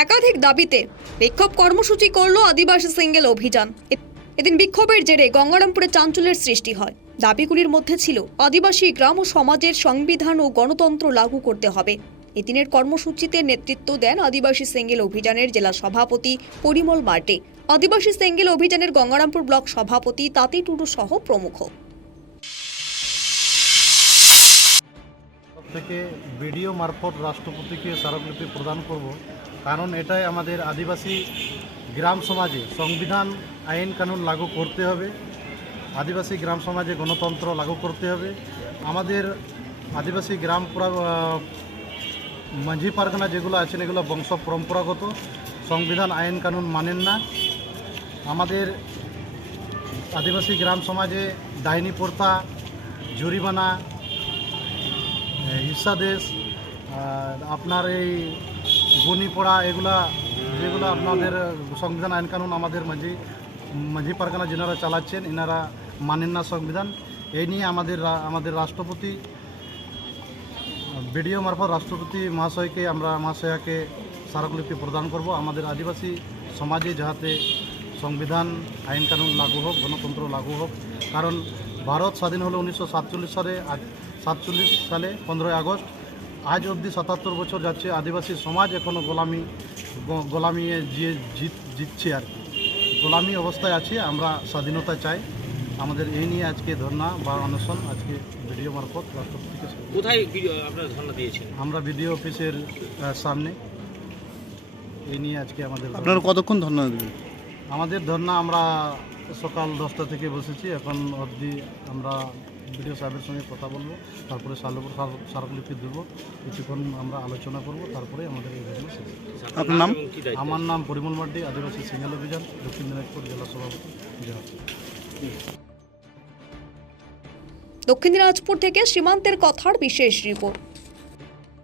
একাধিক দাবিতে বিক্ষোভ কর্মসূচি করল আদিবাসী সিঙ্গেল অভিযান। এদিন বিক্ষোভের জেরে গঙ্গারামপুরে চাঞ্চল্যের সৃষ্টি হয়। দাবিগুলির মধ্যে ছিল আদিবাসী গ্রাম ও সমাজের সংবিধান ও গণতন্ত্র লাগু করতে হবে। এদিনের কর্মসূচিতে নেতৃত্ব দেন আদিবাসী সিঙ্গেল অভিযানের জেলা সভাপতি পরিমল মার্ডি, আদিবাসী সিঙ্গেল অভিযানের গঙ্গারামপুর ব্লক সভাপতি তাঁতি টুডু সহ প্রমুখ। থেকে ভিডিও মারফত রাষ্ট্রপতিকে স্মারকলিপি প্রদান করব, কারণ এটাই আমাদের আদিবাসী গ্রাম সমাজে সংবিধান আইন কানুন লাগু করতে হবে, আদিবাসী গ্রাম সমাজে গণতন্ত্র লাগু করতে হবে। আমাদের আদিবাসী গ্রাম মাঝি পারগানা যেগুলো আছেন এগুলো বংশ পরম্পরাগত, সংবিধান আইন কানুন মানেন না। আমাদের আদিবাসী গ্রাম সমাজে ডাইনি প্রথা, জরিমানা, হিস্সাদেশ, আপনার এই বনি পড়া, এগুলা যেগুলো আপনাদের সংবিধান আইন কানুন আমাদের মাঝি পারগানা যেনারা চালাচ্ছেন এনারা মানেন না সংবিধান। এই নিয়ে আমাদের রাষ্ট্রপতি ভিডিও মারফত রাষ্ট্রপতি মহাশয়াকে স্মারকলিপি প্রদান করব। আমাদের আদিবাসী সমাজে যাতে সংবিধান আইন কানুন লাগু হোক, গণতন্ত্র লাগু হোক। কারণ ভারত স্বাধীন হলো 1947 সালে, 15ই আগস্ট। আজ অবধি 77 বছর যাচ্ছে, আদিবাসী সমাজ এখনও গোলামি জিতছে আর কি, গোলামি অবস্থায় আছে। আমরা স্বাধীনতা চাই। আমাদের এই নিয়ে আজকে ধর্না বা অনশন আজকে ভিডিও মারফত রাষ্ট্রপতিকে। কোথায় আপনারা ধর্না দিয়েছেন? আমরা ভিডিও অফিসের সামনে। এই নিয়ে আজকে আপনারা কতক্ষণ ধর্না দেবেন? আমাদের ধর্না আমরা সকাল 10টা থেকে বসেছি, এখন অবধি আমরা ভিডিও সাহেবের সঙ্গে কথা বলবো, তারপরে স্মারকলিপি দেবো, কিছুক্ষণ আমরা আলোচনা করব, তারপরে আমাদের এই ধর্না শেষ। আপনার নাম? আমার নাম পরিমল মার্ডি, আদিবাসী সিঙ্গেল অভিযান, দক্ষিণ দিনাজপুর জেলা সভাপতি। দক্ষিণ দিনাজপুর থেকে সীমান্তের কথার বিশেষ রিপোর্ট।